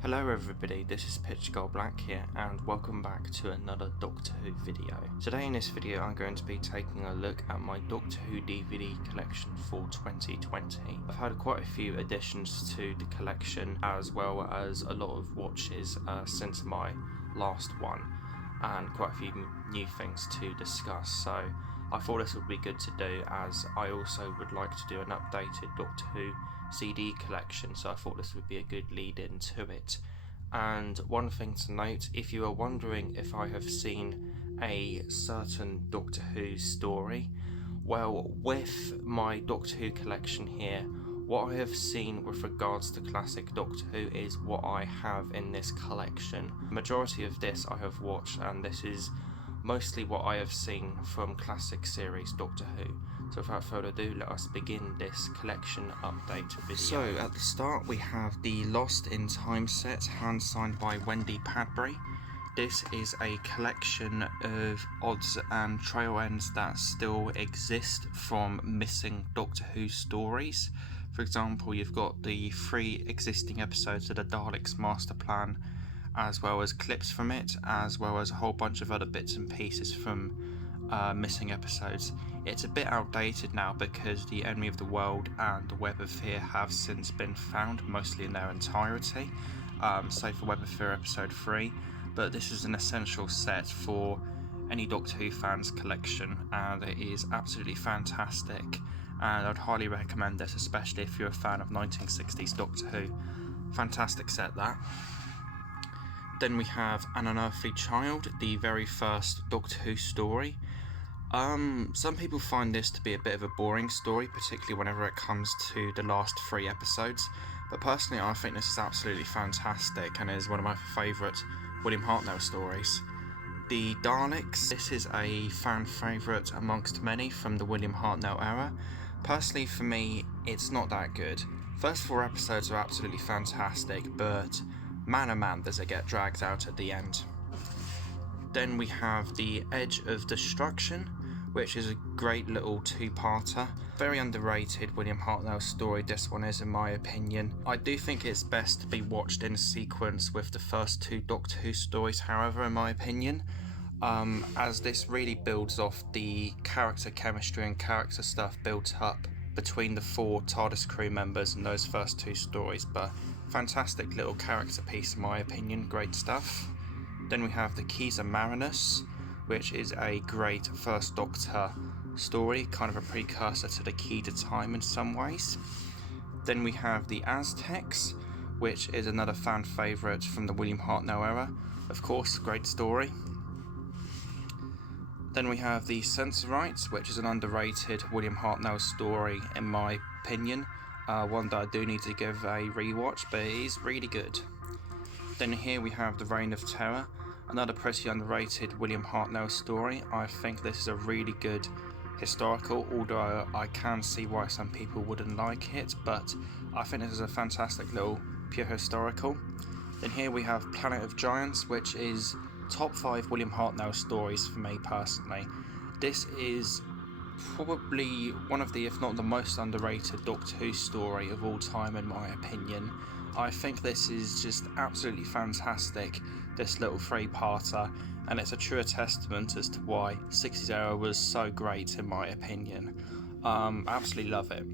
Hello everybody, this is Pitch Gold Black here and welcome back to another Doctor Who video. Today in this video I'm going to be taking a look at my Doctor Who DVD collection for 2020. I've had quite a few additions to the collection as well as a lot of watches since my last one and quite a few new things to discuss, so I thought this would be good to do as I also would like to do an updated Doctor Who CD collection, so I thought this would be a good lead into it. And one thing to note, if you are wondering if I have seen a certain Doctor Who story, well, with my Doctor Who collection here, what I have seen with regards to classic Doctor Who is what I have in this collection. The majority of this I have watched, and this is mostly what I have seen from classic series Doctor Who. So without further ado, let us begin this collection update video. So at the start we have the Lost in Time set, hand signed by Wendy Padbury. This is a collection of odds and trail ends that still exist from missing Doctor Who stories. For example, you've got the 3 existing episodes of the Daleks Master Plan, as well as clips from it, as well as a whole bunch of other bits and pieces from missing episodes. It's a bit outdated now because the Enemy of the World and the Web of Fear have since been found, mostly in their entirety, save for Web of Fear episode 3, but this is an essential set for any Doctor Who fans collection and it is absolutely fantastic, and I'd highly recommend this, especially if you're a fan of 1960s Doctor Who. Fantastic set that. Then we have An Unearthly Child, the very first Doctor Who story. Some people find this to be a bit of a boring story, particularly whenever it comes to the last 3 episodes, but personally I think this is absolutely fantastic and is one of my favourite William Hartnell stories. The Daleks, this is a fan favourite amongst many from the William Hartnell era. Personally for me, it's not that good. First 4 episodes are absolutely fantastic, but man oh man does it get dragged out at the end. Then we have The Edge of Destruction, which is a great little 2-parter. Very underrated William Hartnell story this one is, in my opinion. I do think it's best to be watched in sequence with the first 2 Doctor Who stories, however, in my opinion, as this really builds off the character chemistry and character stuff built up between the 4 TARDIS crew members in those first 2 stories, but fantastic little character piece in my opinion, great stuff. Then we have The Keys of Marinus, which is a great first Doctor story, kind of a precursor to The Key to Time in some ways. Then we have The Aztecs, which is another fan favourite from the William Hartnell era, of course, great story. Then we have The Sensorites, which is an underrated William Hartnell story in my opinion, one that I do need to give a rewatch, but it is really good. Then here we have The Reign of Terror, another pretty underrated William Hartnell story. I think this is a really good historical, although I can see why some people wouldn't like it, but I think this is a fantastic little pure historical. Then here we have Planet of Giants, which is top 5 William Hartnell stories for me personally. This is probably one of the, if not the most underrated Doctor Who story of all time in my opinion. I think this is just absolutely fantastic, this little 3-parter, and it's a true testament as to why 60s era was so great in my opinion. Absolutely love it.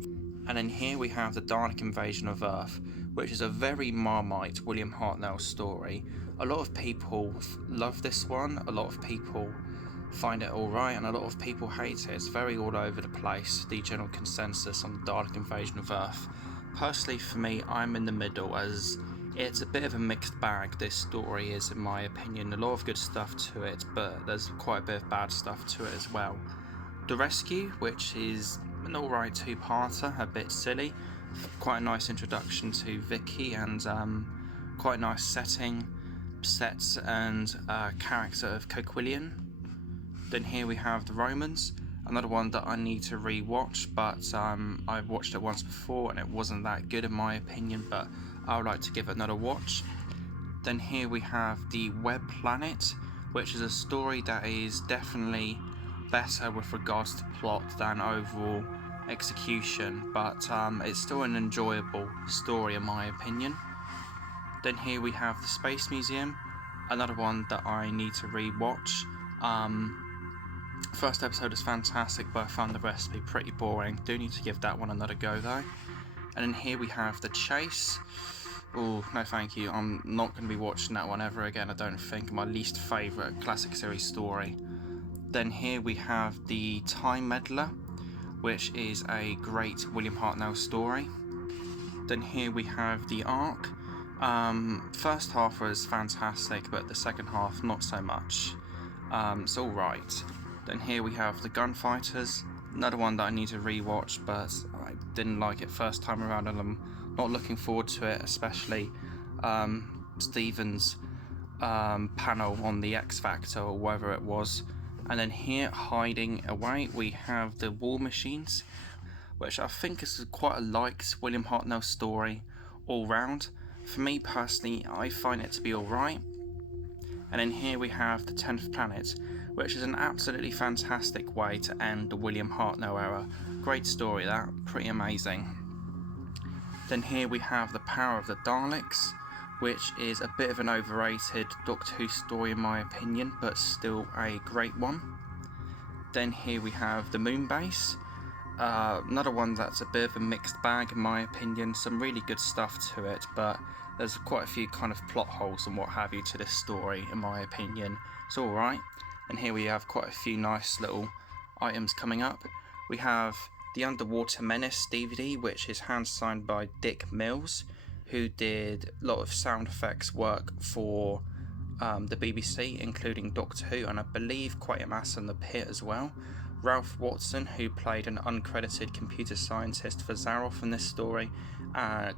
And then here we have The Dalek Invasion of Earth, which is a very Marmite William Hartnell story. A lot of people love this one, a lot of people find it alright, and a lot of people hate it. It's very all over the place, the general consensus on The Dalek Invasion of Earth. Personally for me, I'm in the middle, as it's a bit of a mixed bag, this story is in my opinion. A lot of good stuff to it, but there's quite a bit of bad stuff to it as well. The Rescue, which is an alright 2-parter, a bit silly, quite a nice introduction to Vicky and quite a nice sets and character of Coquillian. Then here we have The Romans, another one that I need to re-watch, but I've watched it once before and it wasn't that good in my opinion, but I would like to give it another watch. Then here we have The Web Planet, which is a story that is definitely better with regards to plot than overall execution, but it's still an enjoyable story in my opinion. Then here we have the Space Museum, another one that I need to re-watch. First episode is fantastic, but I found the rest to be pretty boring. Do need to give that one another go though. And then here we have The Chase. Oh, no thank you, I'm not going to be watching that one ever again, I don't think. My least favourite classic series story. Then here we have The Time Meddler, which is a great William Hartnell story. Then here we have The Ark. First half was fantastic, but the second half not so much. It's alright. Then here we have The Gunfighters, another one that I need to rewatch, but I didn't like it first time around and I'm not looking forward to it, especially Stephen's panel on the X Factor or whatever it was. And then here, hiding away, we have The War Machines, which I think is quite a liked William Hartnell story all round. For me personally, I find it to be alright. And then here we have The 10th Planet, which is an absolutely fantastic way to end the William Hartnell era. Great story that, pretty amazing. Then here we have The Power of the Daleks, which is a bit of an overrated Doctor Who story in my opinion, but still a great one. Then here we have The Moon Base, another one that's a bit of a mixed bag in my opinion. Some really good stuff to it, but there's quite a few kind of plot holes and what have you to this story in my opinion. It's alright. And here we have quite a few nice little items coming up. We have The Underwater Menace DVD, which is hand signed by Dick Mills, who did a lot of sound effects work for the BBC, including Doctor Who, and I believe Quatermass and The Pit as well. Ralph Watson, who played an uncredited computer scientist for Zaroff in this story,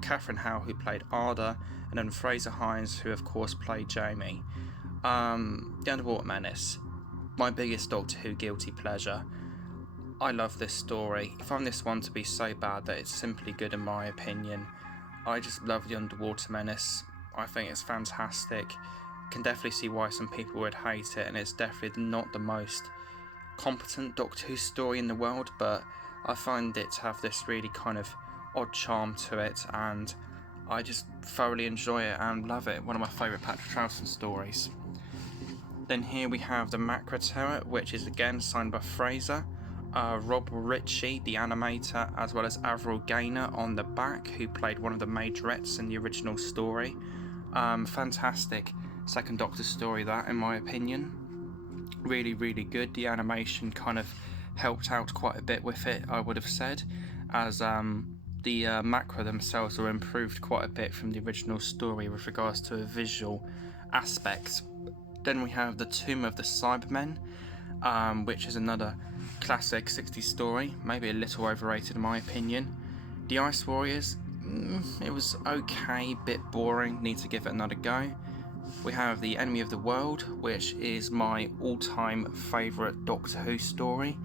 Catherine Howe, who played Arda, and then Fraser Hines, who of course played Jamie. The Underwater Menace, my biggest Doctor Who guilty pleasure. I love this story. I found this one to be so bad that it's simply good in my opinion. I just love The Underwater Menace. I think it's fantastic. Can definitely see why some people would hate it, and it's definitely not the most competent Doctor Who story in the world, but I find it to have this really kind of odd charm to it, and I just thoroughly enjoy it and love it. One of my favourite Patrick Troughton stories. Then here we have The Macra Terror, which is again signed by Fraser, Rob Ritchie, the animator, as well as Avril Gaynor on the back, who played one of the majorettes in the original story. Fantastic second Doctor story that, in my opinion. Really, really good. The animation kind of helped out quite a bit with it, I would have said, as the Macra themselves were improved quite a bit from the original story with regards to a visual aspect. Then we have The Tomb of the Cybermen, which is another classic 60s story, maybe a little overrated in my opinion. The Ice Warriors, it was okay, bit boring, need to give it another go. We have The Enemy of the World, which is my all-time favourite Doctor Who story.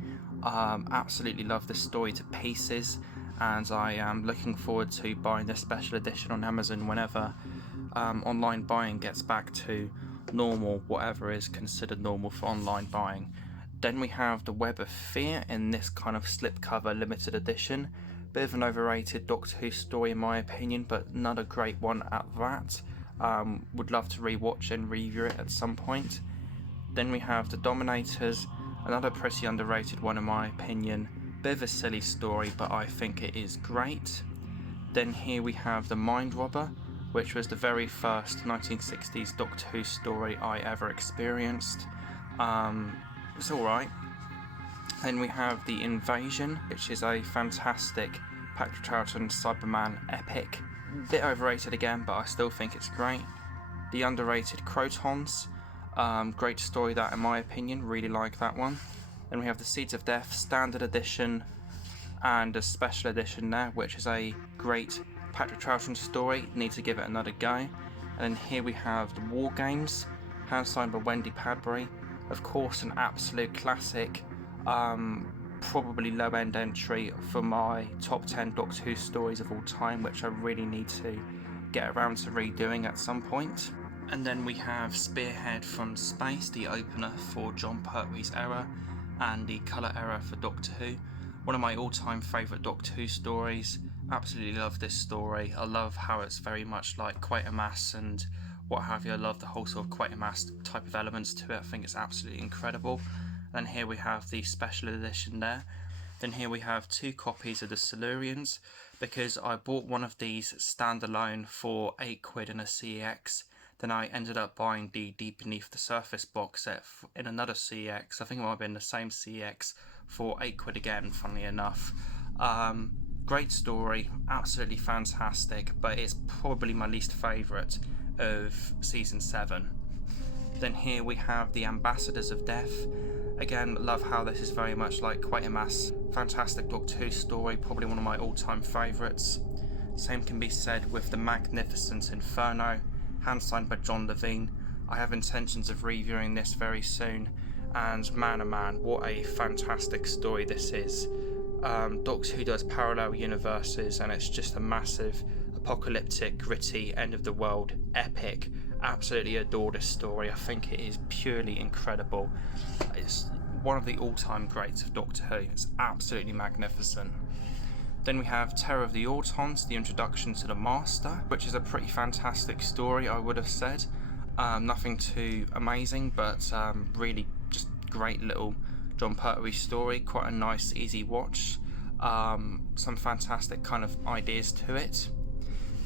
Absolutely love this story to pieces, and I am looking forward to buying the special edition on Amazon whenever online buying gets back to normal, whatever is considered normal for online buying. Then we have The Web of Fear in this kind of slipcover limited edition. Bit of an overrated Doctor Who story in my opinion, but not a great one at that. Would love to rewatch and review it at some point. Then we have The Dominators, another pretty underrated one in my opinion. Bit of a silly story, but I think it is great. Then here we have The Mind Robber, which was the very first 1960s Doctor Who story I ever experienced. It's alright. Then we have The Invasion, which is a fantastic Patrick Troughton Cyberman epic. Bit overrated again, but I still think it's great. The Underrated Crotons, great story that in my opinion, really like that one. Then we have The Seeds of Death Standard Edition and a special edition there, which is a great Patrick Troughton story, need to give it another go. And then here we have The War Games, hand signed by Wendy Padbury. Of course, an absolute classic, probably low-end entry for my top 10 Doctor Who stories of all time, which I really need to get around to redoing at some point. And then we have Spearhead from Space, the opener for Jon Pertwee's era, and the colour era for Doctor Who. One of my all-time favourite Doctor Who stories. Absolutely love this story. I love how it's very much like Quatermass and what have you. I love the whole sort of Quatermass type of elements to it. I think it's absolutely incredible. Then here we have the special edition there. Then here we have 2 copies of the Silurians, because I bought one of these standalone for £8 in a CEX. Then I ended up buying the Deep Beneath the Surface box set in another CEX. I think it might have been the same CEX for £8 again, funnily enough. Great story, absolutely fantastic, but it's probably my least favourite of Season 7. Then here we have the Ambassadors of Death. Again, love how this is very much like Quatermass. Fantastic Doctor Who story, probably one of my all-time favourites. Same can be said with the Magnificent Inferno, hand signed by John Levine. I have intentions of reviewing this very soon, and man oh man, what a fantastic story this is. Doctor Who does parallel universes, and it's just a massive, apocalyptic, gritty, end of the world, epic. Absolutely adore this story. I think it is purely incredible. It's one of the all-time greats of Doctor Who. It's absolutely magnificent. Then we have Terror of the Autons, the introduction to the Master, which is a pretty fantastic story, I would have said. Nothing too amazing, but really just great little Jon Pertwee story. Quite a nice, easy watch. Some fantastic kind of ideas to it.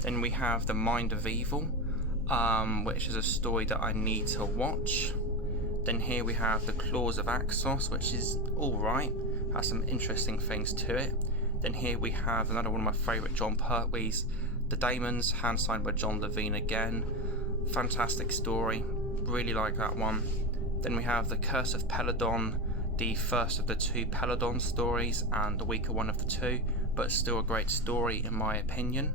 Then we have The Mind of Evil, which is a story that I need to watch. Then here we have The Claws of Axos, which is alright, has some interesting things to it. Then here we have another one of my favourite Jon Pertwees, The Daemons, hand signed by John Levine again. Fantastic story, really like that one. Then we have The Curse of Peladon, the first of the 2 Peladon stories and the weaker one of the 2, but still a great story in my opinion.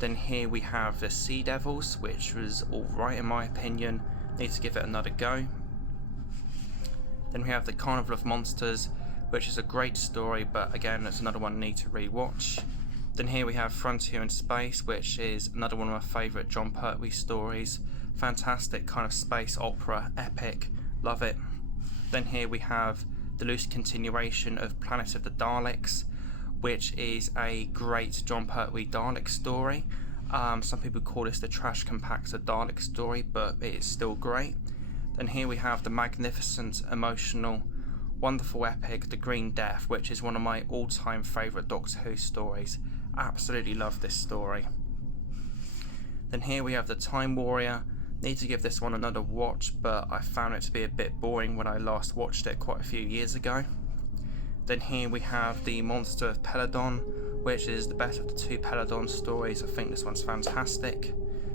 Then here we have The Sea Devils, which was alright in my opinion, need to give it another go. Then we have The Carnival of Monsters, which is a great story, but again it's another one I need to rewatch. Then here we have Frontier in Space, which is another one of my favourite Jon Pertwee stories. Fantastic kind of space opera, epic, love it. Then here we have the loose continuation of Planet of the Daleks, which is a great Jon Pertwee Dalek story. Some people call this the trash compactor Dalek story, but it is still great. Then here we have the magnificent, emotional, wonderful epic The Green Death, which is one of my all-time favourite Doctor Who stories. Absolutely love this story. Then here we have The Time Warrior. Need to give this one another watch, but I found it to be a bit boring when I last watched it quite a few years ago. Then here we have The Monster of Peladon, which is the best of the 2 Peladon stories. I think this one's fantastic.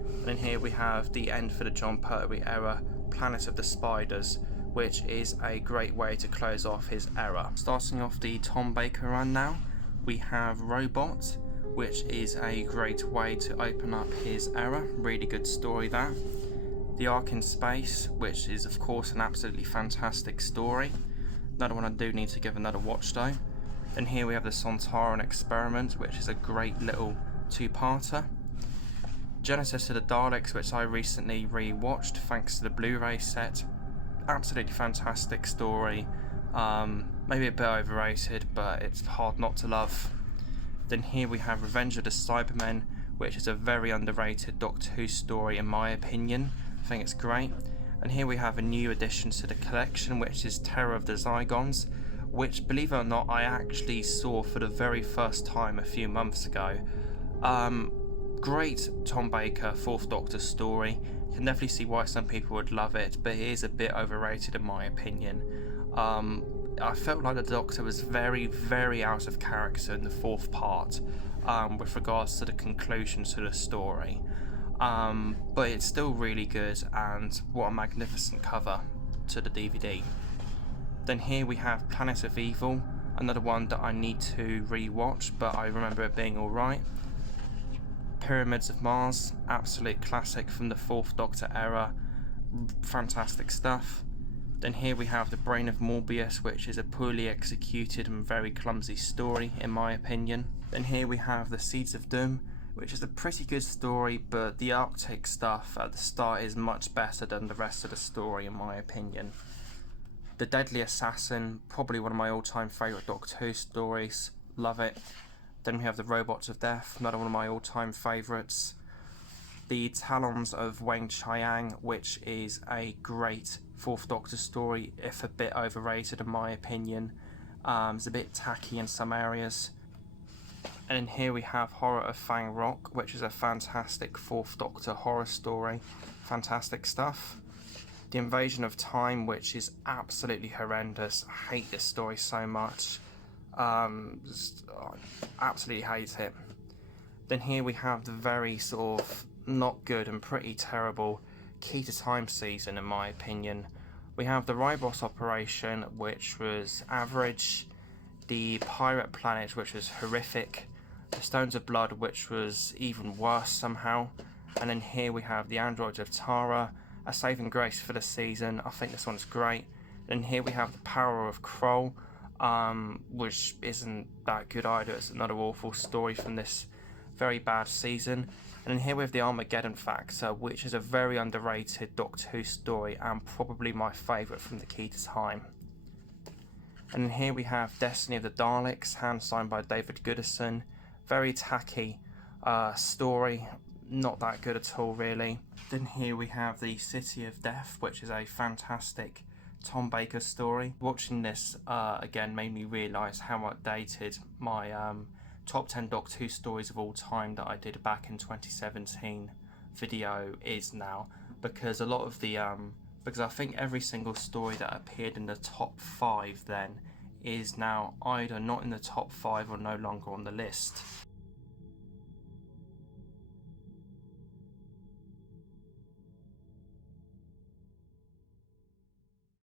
And then here we have the end for the Jon Pertwee era, Planet of the Spiders, which is a great way to close off his era. Starting off the Tom Baker run now, we have Robot, which is a great way to open up his era. Really good story there. The Ark in Space, which is of course an absolutely fantastic story. Another one I do need to give another watch though. Then here we have the Sontaran Experiment, which is a great little 2-parter. Genesis of the Daleks, which I recently re-watched thanks to the Blu-ray set. Absolutely fantastic story. Maybe a bit overrated, but it's hard not to love. Then here we have Revenge of the Cybermen, which is a very underrated Doctor Who story in my opinion. I think it's great. And here we have a new addition to the collection, which is Terror of the Zygons, which, believe it or not, I actually saw for the very first time a few months ago. Great Tom Baker 4th Doctor story. You can definitely see why some people would love it, but it is a bit overrated in my opinion. I felt like the Doctor was very, very out of character in the 4th part with regards to the conclusion to the story. But it's still really good, and what a magnificent cover to the DVD. Then here we have Planet of Evil, another one that I need to re-watch, but I remember it being alright. Pyramids of Mars, absolute classic from the 4th Doctor era, fantastic stuff. Then here we have The Brain of Morbius, which is a poorly executed and very clumsy story in my opinion. Then here we have The Seeds of Doom, which is a pretty good story, but the Arctic stuff at the start is much better than the rest of the story in my opinion. The Deadly Assassin, probably one of my all-time favourite Doctor Who stories, love it. Then we have the Robots of Death, another one of my all-time favourites. The Talons of Wang Chiang, which is a great Fourth Doctor story, if a bit overrated in my opinion. It's a bit tacky in some areas. And then here we have Horror of Fang Rock, which is a fantastic Fourth Doctor horror story. Fantastic stuff. The Invasion of Time, which is absolutely horrendous. I hate this story so much. Absolutely hate it. Then here we have the very sort of not good and pretty terrible Key to Time season, in my opinion. We have the Ribos Operation, which was average. The Pirate Planet, which was horrific. The Stones of Blood, which was even worse somehow. And then here we have the Androids of Tara, a saving grace for the season. I think this one's great. And here we have the Power of Kroll, which isn't that good either. It's another awful story from this very bad season. And then here we have the Armageddon Factor, which is a very underrated Doctor Who story and probably my favourite from the Key to Time. And then here we have Destiny of the Daleks, hand signed by David Goodison. Very tacky story, not that good at all really. Then here we have the City of Death, which is a fantastic Tom Baker story. Watching this again made me realise how outdated my top 10 Doctor Who stories of all time that I did back in 2017 video is now, because a lot of the because I think every single story that appeared in the top 5 then is now either not in the top 5 or no longer on the list.